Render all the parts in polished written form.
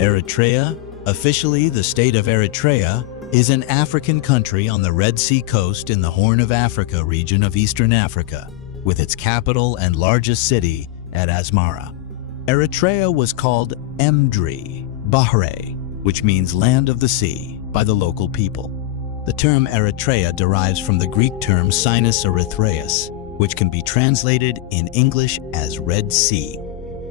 Eritrea, officially the state of Eritrea, is an African country on the Red Sea coast in the Horn of Africa region of Eastern Africa, with its capital and largest city at Asmara. Eritrea was called Emdri, Bahre, which means land of the sea, by the local people. The term Eritrea derives from the Greek term Sinus Erythraeus, which can be translated in English as Red Sea.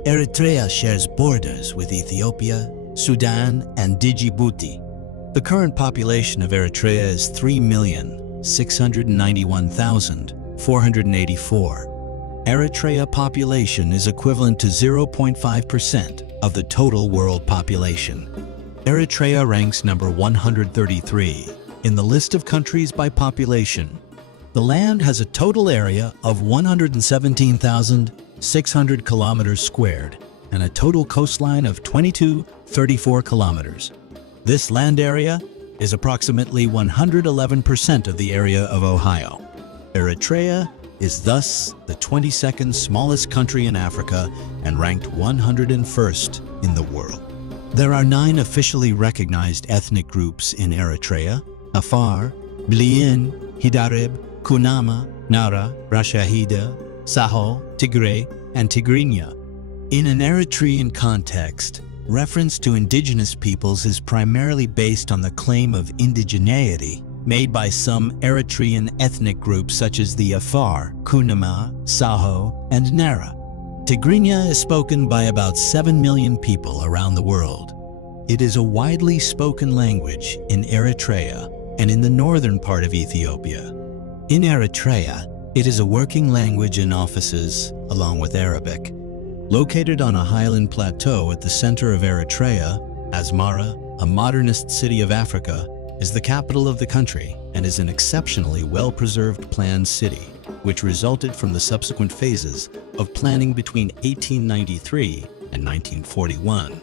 Eritrea shares borders with Ethiopia, Sudan, and Djibouti. The current population of Eritrea is 3,691,484. Eritrea population is equivalent to 0.5% of the total world population. Eritrea ranks number 133 in the list of countries by population. The land has a total area of 117,600 kilometers squared and a total coastline of 2234 kilometers. This land area is approximately 111% of the area of Ohio. Eritrea is thus the 22nd smallest country in Africa and ranked 101st in the world. There are 9 officially recognized ethnic groups in Eritrea: Afar, Blin, Hidareb, Kunama, Nara, Rashahida, Saho, Tigray, and Tigrinya. In an Eritrean context, reference to indigenous peoples is primarily based on the claim of indigeneity made by some Eritrean ethnic groups such as the Afar, Kunama, Saho, and Nara. Tigrinya is spoken by about 7 million people around the world. It is a widely spoken language in Eritrea and in the northern part of Ethiopia. In Eritrea, it is a working language in offices, along with Arabic. Located on a highland plateau at the center of Eritrea, Asmara, a modernist city of Africa, is the capital of the country and is an exceptionally well-preserved planned city, which resulted from the subsequent phases of planning between 1893 and 1941.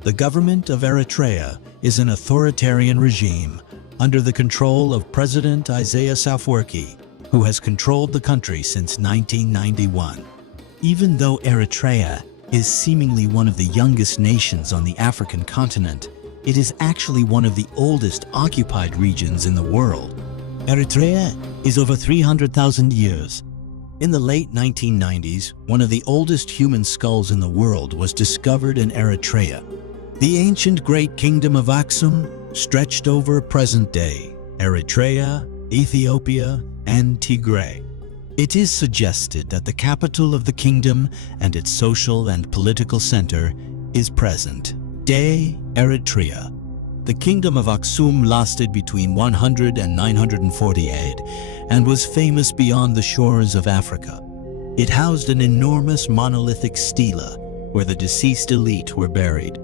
The government of Eritrea is an authoritarian regime under the control of President Isaias Afwerki, who has controlled the country since 1991. Even though Eritrea is seemingly one of the youngest nations on the African continent, it is actually one of the oldest occupied regions in the world. Eritrea is over 300,000 years. In the late 1990s, one of the oldest human skulls in the world was discovered in Eritrea. The ancient Great Kingdom of Aksum stretched over present-day Eritrea, Ethiopia, and Tigray. It is suggested that the capital of the kingdom and its social and political center is present-day Eritrea. The kingdom of Aksum lasted between 100 and 948 and was famous beyond the shores of Africa. It housed an enormous monolithic stela where the deceased elite were buried.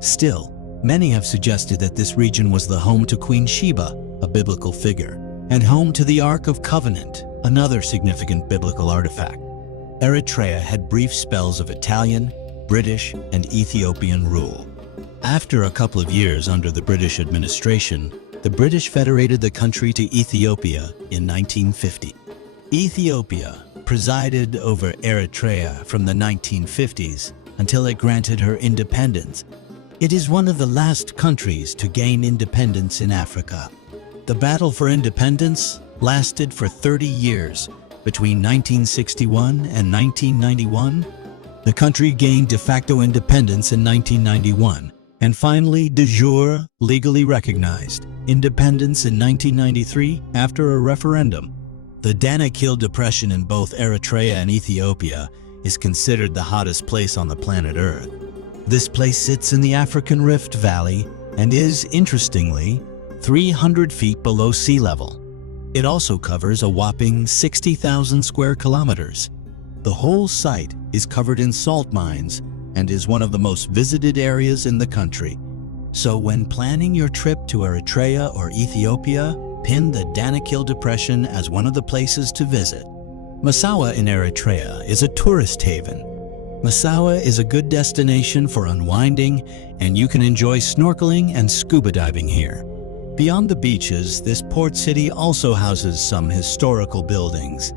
Still, many have suggested that this region was the home to Queen Sheba, a biblical figure, and home to the Ark of Covenant, another significant biblical artifact. Eritrea had brief spells of Italian, British, and Ethiopian rule. After a couple of years under the British administration, the British federated the country to Ethiopia in 1950. Ethiopia presided over Eritrea from the 1950s until it granted her independence. It is one of the last countries to gain independence in Africa. The battle for independence lasted for 30 years. Between 1961 and 1991, the country gained de facto independence in 1991, and finally de jure legally recognized independence in 1993 after a referendum. The Danakil Depression in both Eritrea and Ethiopia is considered the hottest place on the planet Earth. This place sits in the African Rift Valley and is, interestingly, 300 feet below sea level. It also covers a whopping 60,000 square kilometers. The whole site is covered in salt mines and is one of the most visited areas in the country. So when planning your trip to Eritrea or Ethiopia, pin the Danakil Depression as one of the places to visit. Massawa in Eritrea is a tourist haven. Massawa is a good destination for unwinding, and you can enjoy snorkeling and scuba diving here. Beyond the beaches, this port city also houses some historical buildings.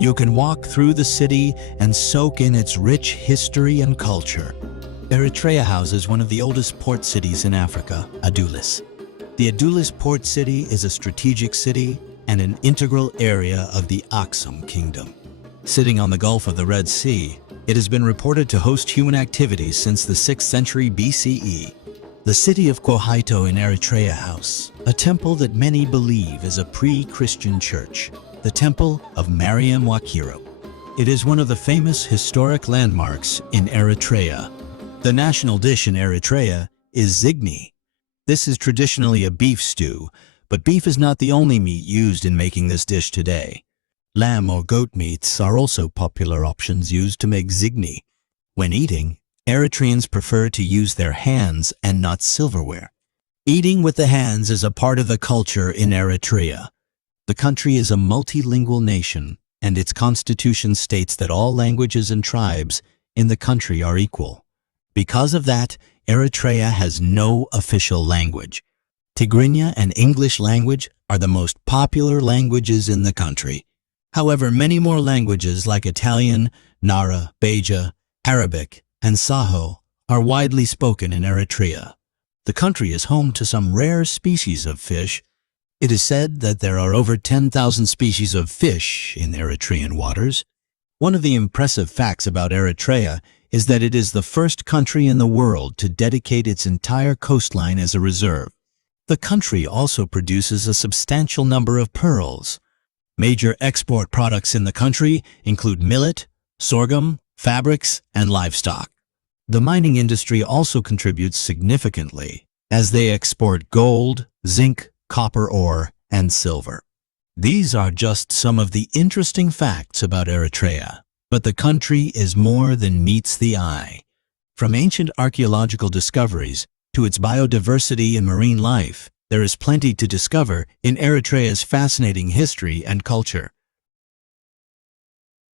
You can walk through the city and soak in its rich history and culture. Eritrea houses one of the oldest port cities in Africa, Adulis. The Adulis port city is a strategic city and an integral area of the Aksum Kingdom. Sitting on the Gulf of the Red Sea, it has been reported to host human activities since the 6th century BCE. The city of Kohaito in Eritrea house, a temple that many believe is a pre-Christian church, the Temple of Mariam Wakiro. It is one of the famous historic landmarks in Eritrea. The national dish in Eritrea is zigni. This is traditionally a beef stew, but beef is not the only meat used in making this dish today. Lamb or goat meats are also popular options used to make zigni. When eating, Eritreans prefer to use their hands and not silverware. Eating with the hands is a part of the culture in Eritrea. The country is a multilingual nation, and its constitution states that all languages and tribes in the country are equal. Because of that, Eritrea has no official language. Tigrinya and English language are the most popular languages in the country. However, many more languages like Italian, Nara, Beja, Arabic, and Saho are widely spoken in Eritrea. The country is home to some rare species of fish. It is said that there are over 10,000 species of fish in Eritrean waters. One of the impressive facts about Eritrea is that it is the first country in the world to dedicate its entire coastline as a reserve. The country also produces a substantial number of pearls. Major export products in the country include millet, sorghum, fabrics, and livestock. The mining industry also contributes significantly, as they export gold, zinc, copper ore, and silver. These are just some of the interesting facts about Eritrea, but the country is more than meets the eye. From ancient archaeological discoveries to its biodiversity and marine life, there is plenty to discover in Eritrea's fascinating history and culture.